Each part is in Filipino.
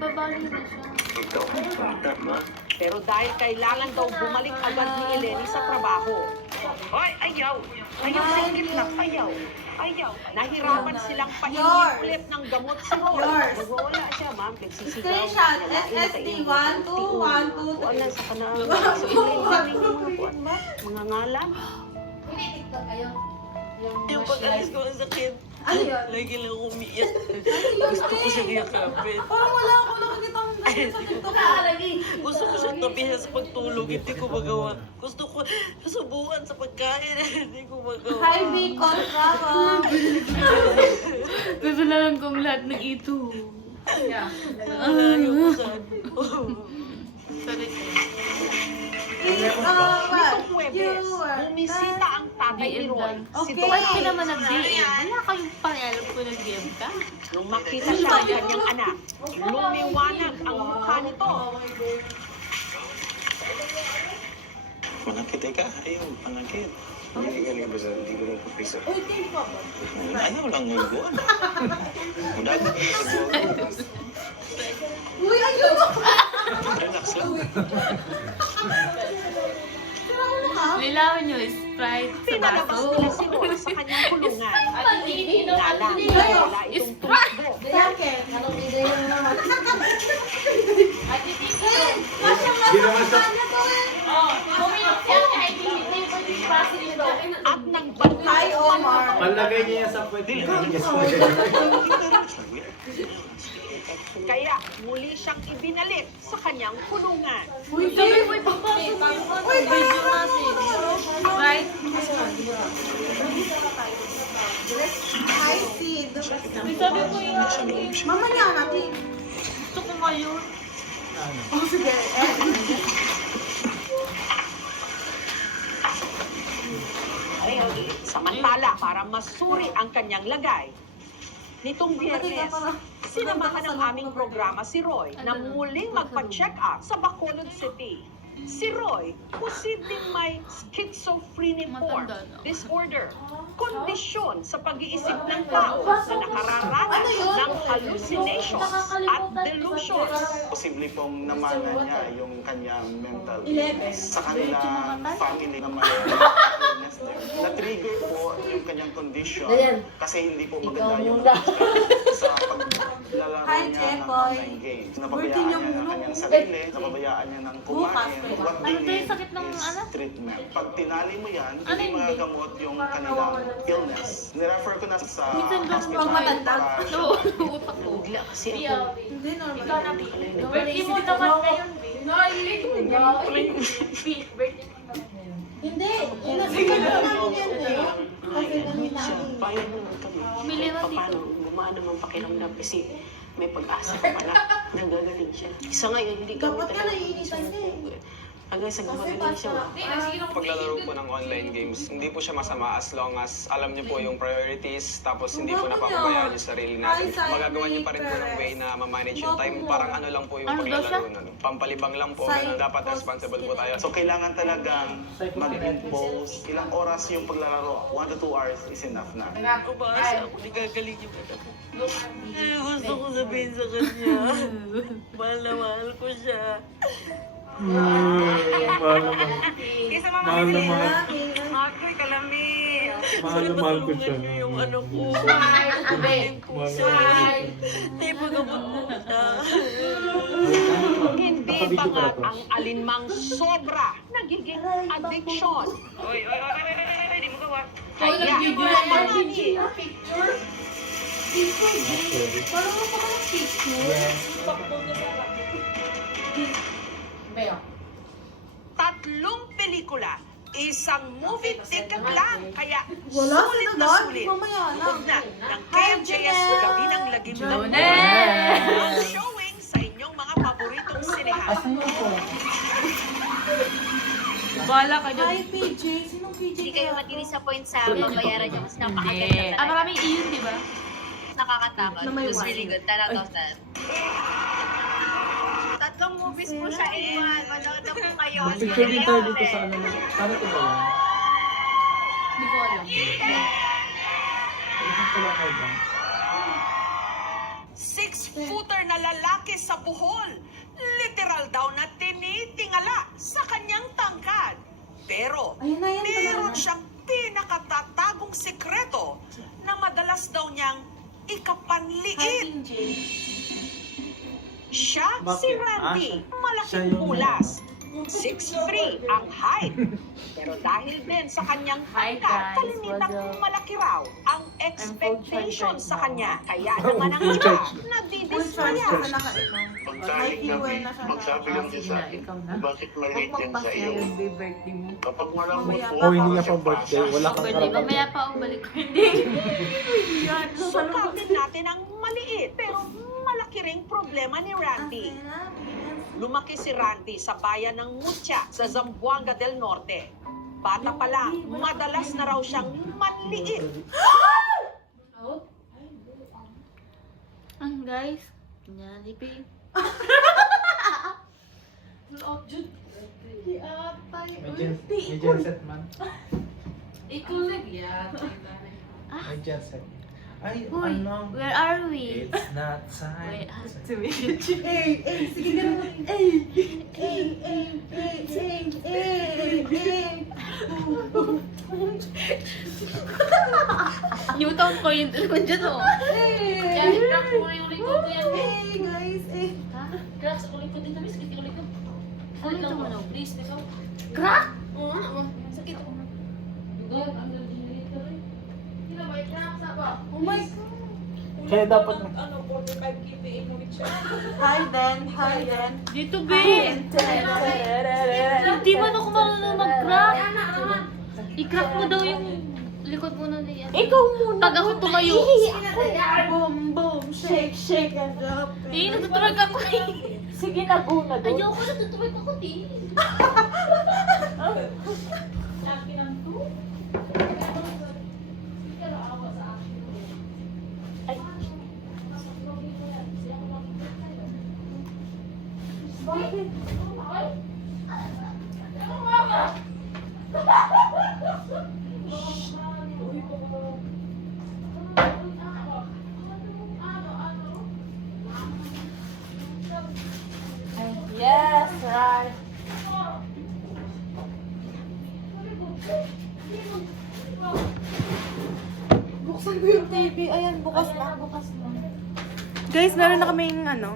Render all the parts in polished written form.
Nababali na siya. Ikaw ang tama. Pero dahil kailangan daw bumalik agad ni Eleni sa trabaho. Hoy, ayaw! Ayaw sa gitna, ayaw! Ayaw! Nahirapan silang paingin ulit ng gamot sa Roy. Nagwawala siya, ma'am. Nagsisigaw. Screenshot, SSD 1212. Wala sa kanang. Sa ilalim ng mga kuwan ba? Mga ngalan. Hindi, TikTok kayo. Yung pag-alis ko ang sakit, Ano yun? lagi lang umiiyak. Gusto ko siyang yakapin. Parang wala ako nakikita ang sa TikTok. Gusto ko siyang tabihan sa pagtulog, hindi ko magawa. Gusto ko subukan sa pagkain, hindi ko magawa. Hi, Bacon, bravo. Gusto na lang kong lahat ng ito. Malayo ko saan. Nitong Huwebes, bumisita ang tatay ni Roy. Si Okay. Ba't ka Doy. naman nag-DM? Wala kayong pakialam ko nag-DM ka? Nung makita siya ang kanyang anak, lumiwanag ang mukha nito. Manakit ka? Ayaw, panakit. Hindi ka ba sa hindi ko lang pagpisa? Uy, tape pa ba? Ayaw lang ng buwan. Mudago ka sa buwan. Uy, ayun mo! Relax lang. Lilawin nyo, Sprite sa Pinalabas baso. nila si Roy sa kanyang kulungan. Ano Nga lang, wala itong tumakbo. Jacket. Anong video yun naman? At nang bantay Hi, Omar. Palagay niya yan sa pwede. Kaya muli siyang ibinalik sa kanyang kulungan. Uy, Sabi mo, ipapasok mo yung video natin. Right? Hi, Sid. Sabi ko yung Mamaya natin. gusto ko ngayon. Oh, sige. Samantala, para masuri ang kanyang lagay, nitong Biyernes, sinamahan ng aming programa si Roy na muling magpa-check up sa Bacolod City. Si Roy, posibleng may schizophrenic form, disorder, kondisyon sa pag-iisip ng tao na nakararanas ng hallucinations at delusions. Posible pong namana niya yung kanyang mental illness sa kanilang family na may illness din. Na-trigger po yung kanyang condition kasi hindi po maganda yung sa paglalaro Hi, niya ng Jepoy. online games. Napabayaan niya ng kanyang sarili, napabayaan niya ng kumain. What Ano they ba yung need sakit ng is anak? treatment. Pag tinali mo yan, Ano hindi yun? magagamot yung kanilang illness. Nirefer ko na sa Minsan ganun hospital pag matanda. para siya No, utak ko. Bigla kasi ako. Hindi, normal. Birthday mo naman ngayon, Hindi. Inasigad na namin yan eh. Kasi namin Siya, namin. paano naman kami? Bumili na dito. Paano gumaan naman pakiramdam kasi may pag-asa pa pala. Nagagaling siya. Isa ngayon, hindi kami Dapat ka naiinitan niya eh. Hanggang sa Kasi gumagaling siya. Paglalaro po ng online games, hindi po siya masama as long as alam niyo po yung priorities, tapos hindi po napapabayaan yung sarili natin. Magagawa niyo pa rin po ng way na ma-manage yung time. Parang ano lang po yung Ano daw siya? paglalaro. Pampalibang lang po, ganun. Dapat responsible po tayo. So, kailangan talagang mag-impose. Ilang oras yung paglalaro? 1 to 2 hours is enough na. Umaasa ako, nagagaling yung anak ko. Gusto ko sabihin sa kanya, mahal na mahal ko siya. Mahal na mahal. Mahal na mahal. Ako'y kalami. Mahal na mahal ko siya. Tulungan niyo yung ano ko. Kumain ko siya. Tay, pagamot mo siya. Hindi bangat ang alinmang sobra nagiging addiction. Oy, oy, oy, oy, oy, oy, di mo gawa. Kaya pamanani, Parang mo pa kang picture. tatlong pelikula, isang movie ticket lang. Kaya Wala sulit na sila, sulit. mamaya na. Huwag na ng KMJS Gabi ng Lagim ng Jonel! ang showing sa inyong mga paboritong sinehan. Bahala ka dyan. Hi, PJ. Sinong PJ? Hindi kayo mag-disappoint sa amin, bayaran nyo kasi napakaganda Hindi. talaga. Maraming iyon, di ba? Nakakatakot. Na may It was wine. really good. 10 out of 10. Tatlong movies po siya in one. Manood na po kayo. Picture din tayo dito sa ano. Paano ito ba? Hindi ko alam. Ito pala kayo ba? 6-footer na lalaki sa buhol. Literal daw na tinitingala sa kanyang tangkad. Pero Ayun na yan pala. meron siyang pinakatatagong sekreto na madalas daw niyang ikapanliit. Siya Bakit? si Randy, Siya malaking yung- bulas. 6'3" ang height. Pero dahil din sa kanyang Hi, tangkad, guys. kalimitang What's up? malaki raw ang expectation full charge sa right kanya. Kaya naman ang Full iba charge. Full charge nadidismaya. na nakainom. May kiluan na siya. magsabi lang siya sa akin, bakit maliit yan sa iyo? birthday mo. Kapag walang Mamaya mutuo, pa. Hindi nga pa birthday, wala kang Birthday, karapatan. mamaya pa ako balik ko. Hindi. Sukatin natin ang maliit pero malaki ring problema ni Randy. Lumaki si Randy sa bayan ng Mucha sa Zamboanga del Norte. Bata pa lang, madalas na raw siyang manliit. Ang guys, nyalipin. May genset man. Ikaw nagyan. May genset. Ay, Uy, ano? where are we? It's not time. Wait, has to be. Sige ganun. Newton ko yun naman dyan oh. Yan, crack mo yung likod ko yan. Guys, Ha? Crack sa likod dito, miss. Sakit ko likod. Sakit lang mo, no? Please, ikaw. Crack? Oo nga, sakit ako. Dugay, ang lalagyan dito rin. Sila ba, crack sa ba? oh my God. Kaya dapat Hi, Den. Hi, Den. Dito, babe. Hindi man ako marunong mag-crack. I-crack mo daw yung likod mo na niya. Ikaw muna. Pag ako tumayo. Boom, boom, shake, shake, and drop it. Eh, natuturag ako eh. Sige na, go na, go. Ayoko, natuturag ako eh. Yes, right. Buksan ko yung TV. Ayan, bukas na. Bukas na. Guys, meron na kaming ano.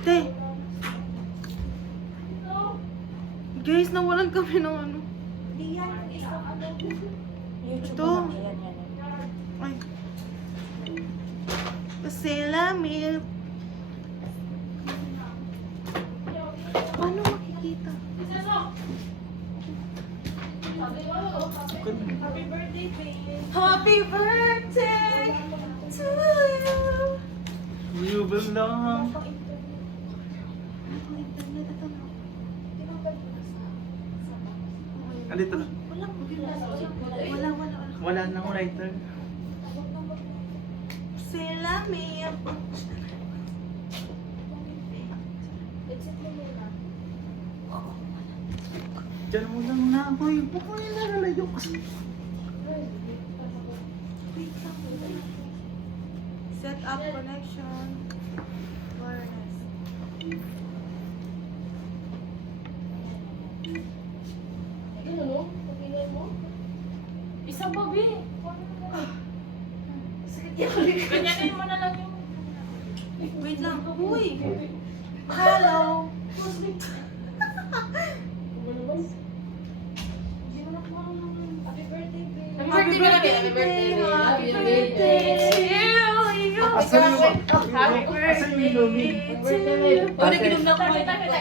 Te. Guys, nawalan kami ng ano. Ito. Ay. Sila milk. Paano makikita? Happy birthday to you. You belong. Alito na. Wala nang writer. Sila milk. Diyan mo lang na, boy. Huwag mo yung nalalayo kasi. Set up connection. Wireless. Isa pa, be. Ganyanin mo na lang yung... Wait lang. Uy! Hello! Happy birthday, happy birthday, Happy birthday to you! Asan yung ilumi? Uy, naginom na ko.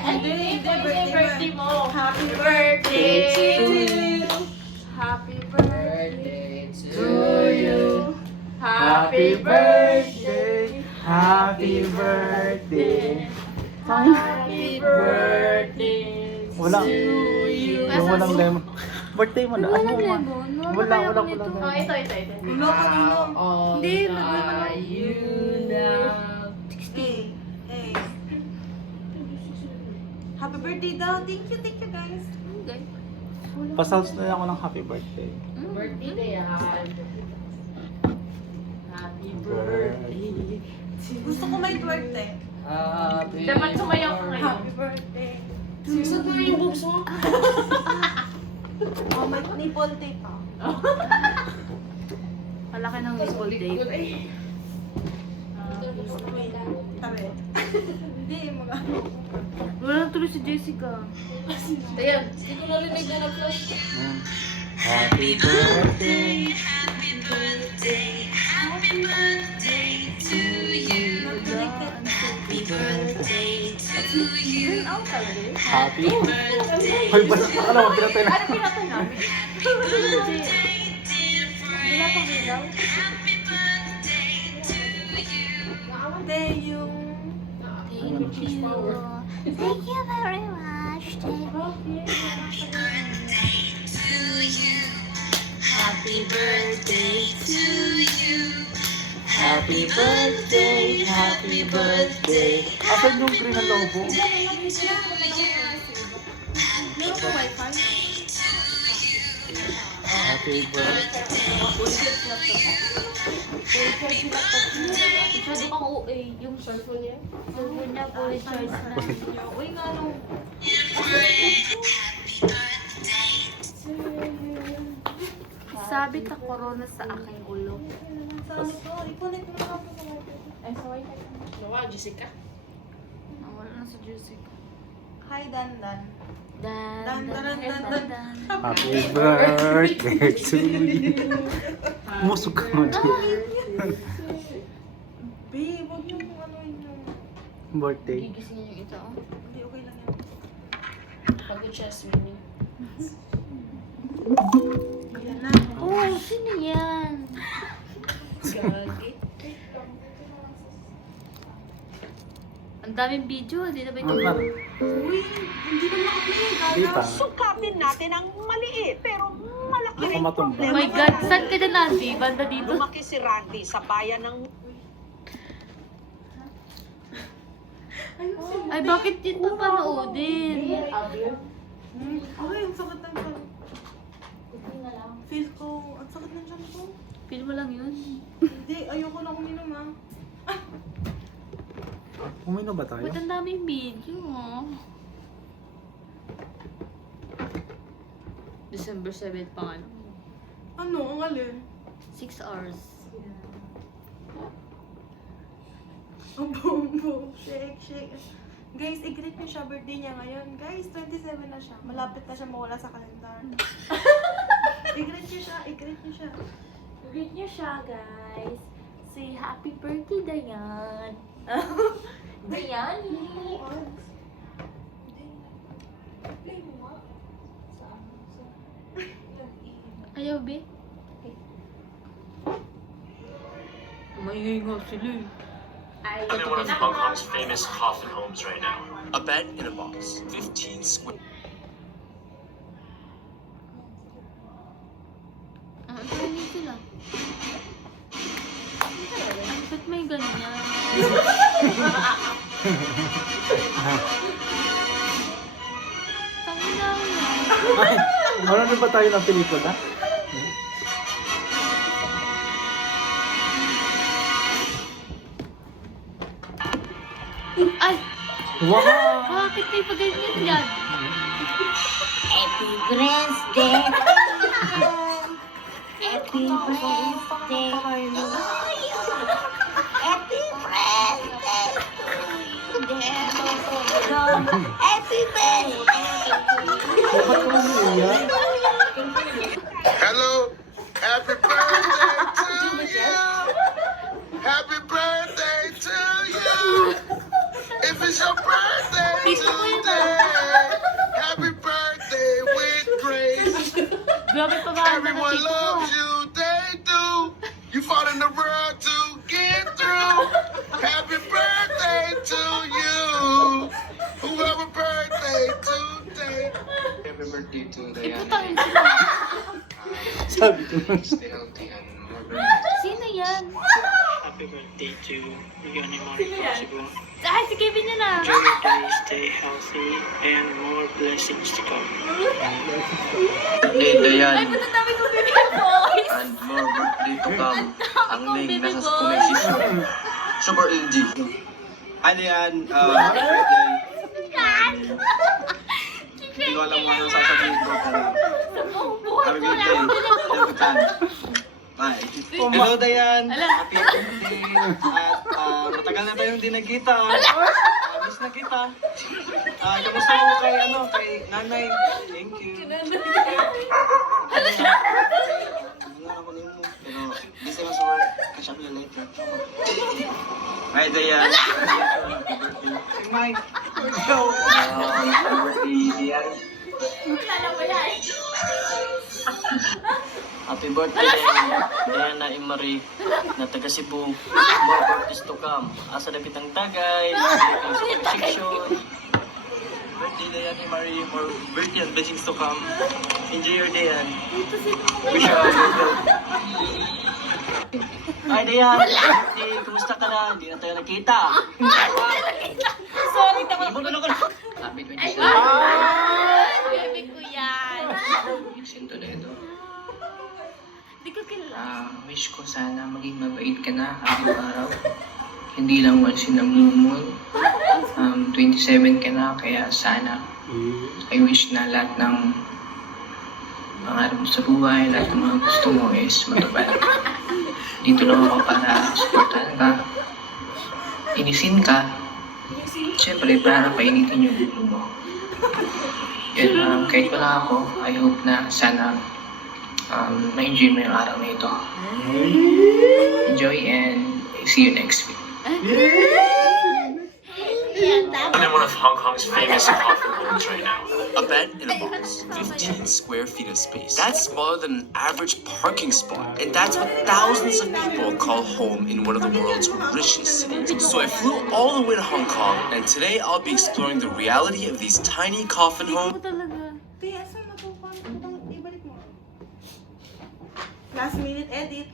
Hindi, birthday mo. Happy birthday to you! Happy birthday to you! Happy birthday! Happy birthday! Happy birthday Wala. to you! Yung walang lemon. Birthday mo na. Ano mo? Wala. Oh, ito. Wala ka na. Hindi, Hey, hey. Happy birthday daw. Thank you guys. Pasals na ako ng happy birthday. Birthday na yan. Happy birthday. birthday. Gusto ko may twerk eh. Happy Dapat sumayaw ka ngayon. Happy birthday. Saan mo yung boobs mo? Oh, may nipple tape ah. Malaki ng nipple tape. Tabi. Hindi, Wala tuloy si Jessica. Ayan, hindi ko narinig na nag-flash. Happy birthday. Happy. Hoy, basta ka lang, pinatay na. Ano pinatay namin? Wala pang ilaw. Thank you. Thank you very much. Happy birthday to you. Happy birthday, happy birthday. Asan yung green na lobo? Meron ko wifi? Happy birthday. Masyado kang OA. Yung cellphone niya. Cellphone niya, fully charged na. Uy, nga nung... Sabi ka corona sa aking ulo. Saan to? I-connect mo na ako sa wifi. Ay, sa wifi. Nawa, Jessica? Nawala na si Jessica. Hi, Dandan. Dan, Dan, dan, dan, dan, dan. Happy birthday to you. Musok ka mo to. Babe, huwag yung ano yung... Birthday. Gigising niya yung ito, oh. Hindi, okay lang yan. Pagod siya, swimming. Yan na. Oh, sino yan? Gagi. Ang daming video, di na ba ito? Uy, hindi na makaplay. Di pa. Sukatin natin ang maliit pero malaki rin Matumba. problema. Oh my God, saan ka na, Nancy? Banda dito? Lumaki si Randy sa bayan ng Ay, bakit dito panoodin? Ay, ang sakit ng tiyan. Feel ko, ang sakit ng tiyan ko. Feel mo lang yun. Hindi, ayoko na uminom ah. Uminom ba tayo? Ba't ang daming video, oh? December 7 pa, ano? Ano, ang alin? 6 hours. Ang boom. Shake, shake. Guys, i-greet niyo siya. Birthday niya ngayon. Guys, 27 na siya. Malapit na siya mawala sa kalendar. I-greet niyo siya. I-greet niyo siya. Greet niyo siya, guys. Say happy birthday, Dayan. Dayan? Ayaw, be? Maingay nga sila eh. I'm in one of Hong Kong's famous coffin homes right now. A bed in a box, 15 square. Ang dami sila. Ay, ba't may ganyan? Tanginaw na. Ay, marunong ba tayo ng pelikula? Ay! Wow! Bakit may paganyan yan? Happy birthday. Happy birthday. Happy birthday. Happy birthday. Ba't ko umiiyak? Hello, happy birthday to you. Happy birthday to you. If it's your birthday today, happy birthday with grace. Grabe pa ba? Everyone loves you, they do. You fought in the world to get through. Happy birthday to you. Whoever birthday today. Happy birthday to Iputangin Diana. sila. Sabi ko lang. Stay healthy and more birthdays. Sino yan? Happy birthday to Yoni Moriposible. Ay, si Kevin yan ah. Enjoy your day, stay healthy, and more blessings to come. Hey, Ay, Diane. ba't ang dami kong baby voice? and more birthday to come. Ang link nasa comment section. Super LG. Hi Dian, happy birthday. Hindi ko alam kung ano sasabihin ko. Happy birthday. Every time. Bye. Hello Dian, happy birthday. At matagal na tayong di nagkita. Miss na kita. Kamusta mo kay nanay? Thank you. Pero busy lang sa work. Catch up you later. Hi Dian. Happy birthday. Hey Mike. Go. Happy birthday Dian. Happy birthday Diana Imari na taga Cebu. More birthdays to come. Asa dapit ang tagay. Sa section. Birthday Diana Imari. More birthday and blessings to come. Enjoy your day and wish you a good health. Hi Diana. Birthday. Kumusta ka na? Hindi na tayo nakita. Sorry, tama. Happy 27. Baby ko yan. Yung sinto na ito. Hindi ko kilala. Wish ko sana maging mabait ka na araw-araw. Hindi lang once in a blue moon. 27 ka na, kaya sana I wish na lahat ng pangarap mo sa buhay, lahat ng mga gusto mo is matupad. Dito lang ako para supportan ka. Inisin ka. Siyempre, para painitin yung ulo mo. Yun, kahit wala ako, I hope na sana ma-enjoy mo yung araw na ito. Enjoy and see you next week. I'm in one of Hong Kong's famous coffin homes right now. A bed in a box, 15 square feet of space. That's smaller than an average parking spot. And that's what thousands of people call home in one of the world's richest cities. So I flew all the way to Hong Kong, and today I'll be exploring the reality of these tiny coffin homes. Kaya saan natupan? Ibalik mo. Last minute edit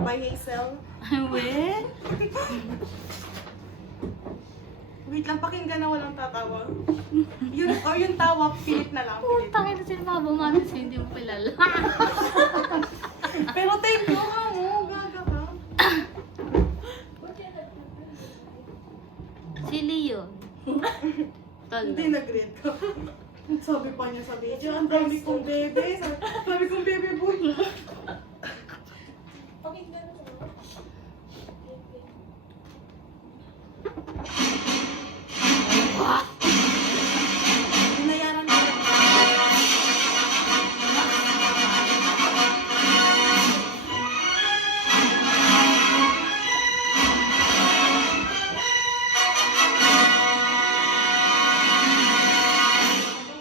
by Hazel. Wait. Wait lang, pakinggan na walang tatawa. Yung tawa, pilit na lang. Putang ina, sino mabumano sa'yo, hindi mo kilala. Pero thank you ka mo, gaga ka. Si Leo. Hindi nag-read ka. Sabi pa niya sa video, ang dami kong bebe. Sabi kong bebe boy. Binayaran ko.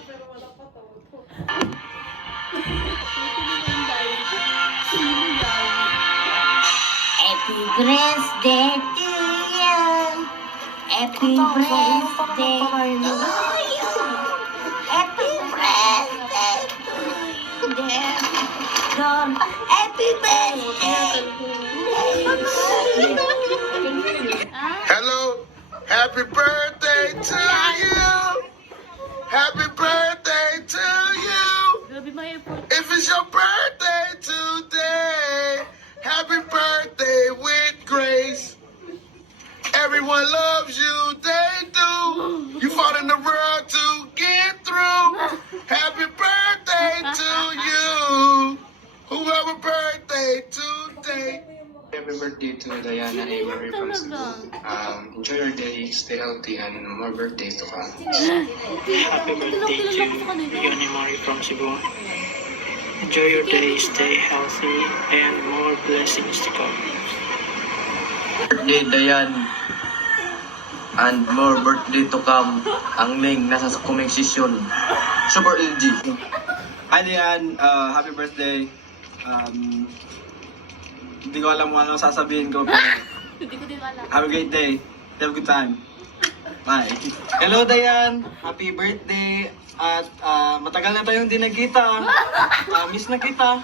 Pero wala pa to. Happy birthday to you. Happy birthday to you. Happy birthday to you, dear. Don, happy birthday. Hello, happy birthday to you. Happy birthday to you. Grabe mga effort. If it's your birthday today, happy birthday with grace. Everyone loves you, they do. You fought in the world to get through. Happy birthday to you. Whoever birthday today. Happy birthday to Diana Avery from Cebu. Enjoy your day, stay healthy, and more birthdays to come. Happy birthday to Yoni Mari from Cebu. Enjoy your day, stay healthy, and more blessings to come. Birthday Diane, and more birthday to come. Ang link nasa sa comment section. Super LG. Hi Diane, happy birthday. Hindi ko alam kung ano sasabihin ko. Hindi ko din alam. Have a great day. Have a good time. Bye. Hello Diane, happy birthday. At matagal na tayong di nagkita. Miss na kita.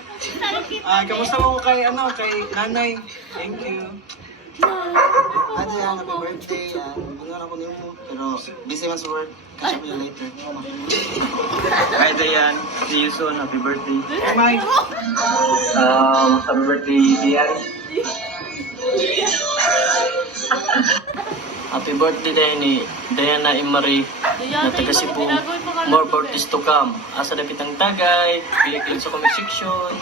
Kamusta mo kay nanay? Thank you. Dayan, happy birthday. Ano na ako mo? Pero busy man sa work. Catch up you later. Hi Dayan, see you soon. Happy birthday. Hey Mike. Happy birthday Dayan. Happy birthday Dayan ni Diana Imari na taga Cebu. More birthdays to come. Asa dapit ang tagay. Pilik lang sa comment section.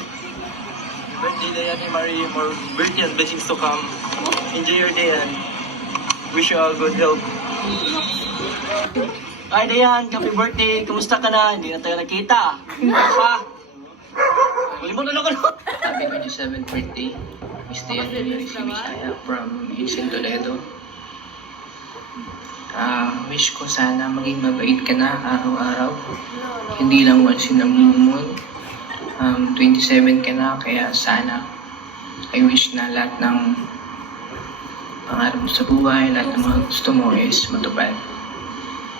Birthday Dayan Imari. More birthday and blessings to come. Enjoy your day and wish you all good health. Hi Dayan, happy birthday. Kumusta ka na? Hindi na tayo nakita. Ha? Malimutan ako na. Happy 27th birthday, Miss Diana Bisaya from Houston, Toledo. Wish ko sana maging mabait ka na araw-araw. Hindi lang once in a blue moon. 27 ka na, kaya sana I wish na lahat ng pangarap mo sa buhay, lahat ng mga gusto mo is matupad.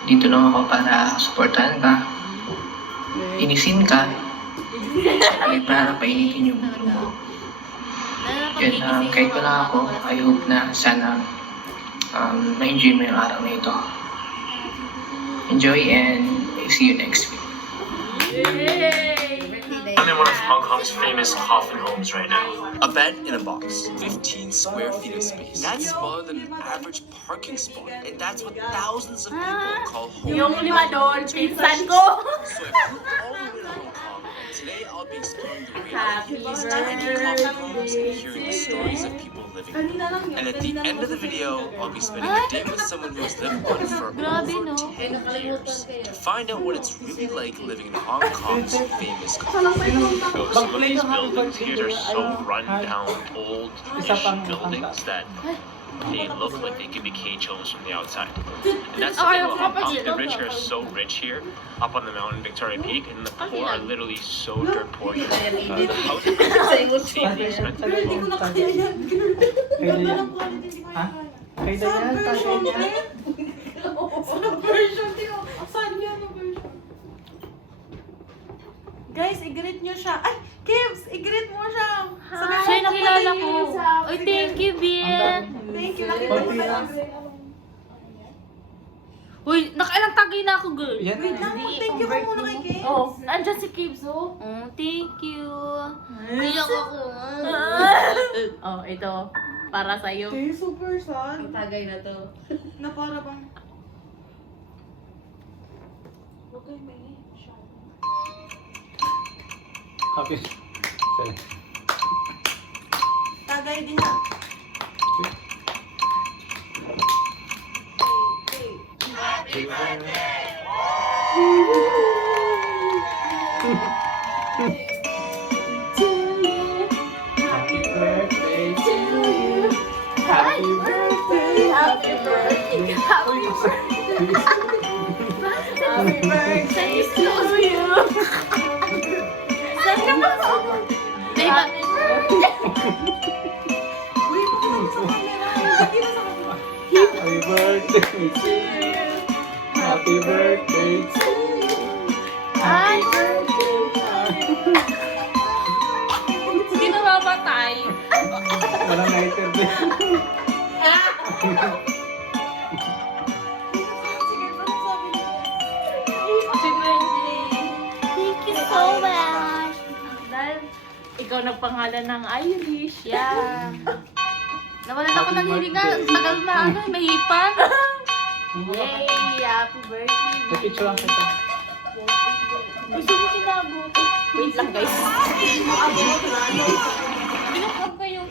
Dito lang ako para supportahan ka, inisin ka, para painitin yung mundo mo. Yan, kahit wala ako, I hope na sana na-enjoy mo yung araw na ito. Enjoy and see you next week. I'm in one of Hong Kong's famous coffin homes right now. A bed in a box, 15 square feet of space. That's smaller than an average parking spot. And that's what thousands of people call home. Yung lima doon, pinsan ko. So I flew all the way to Hong Kong, and today I'll be exploring the reality of these tiny coffin homes and hearing the stories of people living there. And at the end of the video, I'll be spending a day with someone who has lived one for over 10 years to find out what it's really like living in Hong Kong's famous coffin home. Some of these buildings here are so run down, old-ish buildings that they look like they could be cage homes from the outside. And that's the thing about Hong Kong. The rich are so rich here, up on the mountain, Victoria Peak, and the poor are literally so dirt poor here. The houses seem expensive as well. Kay Dayan, tatay niya. Guys, i-greet nyo siya. Ay, Kibs, i-greet mo siya. Siya nakilala ko. Uy, thank you, Bian. Thank you. Nakita ko kayo. Uy, nakailang tagay na ako, girl. Yan. Wait lang, thank you ka muna kay Kibs. Oh, nandyan si Kibs, oh. Thank you. Iyak ako. Oh, ito. Para sa'yo. Okay, super sad. Ang tagay na to. Na para bang... Okay, may siya. Happy. Sorry. Tagay din niya. Happy birthday to you. Happy birthday. Happy birthday. Happy birthday. Happy birthday to you. Saan ka ba? Happy birthday. Uy, pakita mo sa camera. Pakita sa camera. Happy birthday to you. Happy birthday to you. Happy birthday. Sino mamatay? Walang lighter din. Happy birthday. Thank you so much. Dahil ikaw nagpangalan ng Irish. Yeah. Nawalan ako ng hiringa. Tagal na ano, may hipan. Yay! Happy birthday. Picture lang kita. Gusto mo kinabot. Wait lang, guys. Binukab kayo.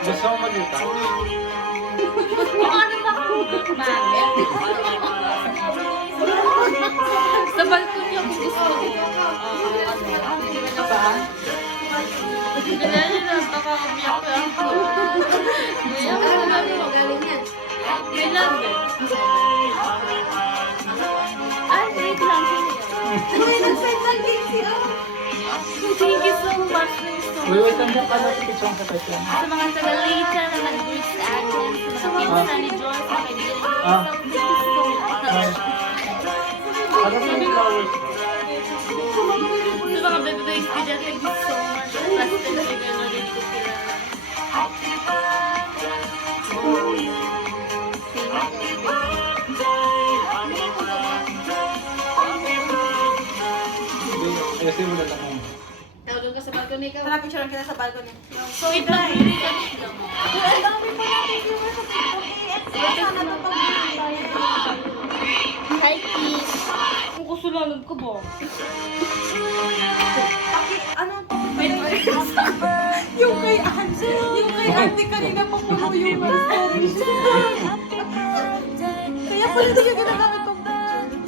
Gusto mo magluta? Yung ano na ako. Sa balkon yung gusto ko. Ganyan na, nakakamiyak ako. Kailan ba? Ay, wait lang. Thank you so much. Wait, hanggang ka na picture lang kita. Sa mga taga-Leita na nag-greet sa akin, sa mga pinsan ni John, sa mga kaibigan ni John, thank you so much. Ano yung flowers? Sa mga baby-babies ko dyan, thank you so much. Doon ka sa balcony ka. Tara, picture lang kita sa balcony. So, Wait lang, guys. bili ka lang. Uy, ang dami pa natin viewers sa TikTok. Sana ito pag-bili. Hi, kiss. Kung kusulanod ko ba? Ano to? Yung kay Auntie. Yung kay Auntie kanina pa puno yung stories. Kaya pala hindi ka ginagamit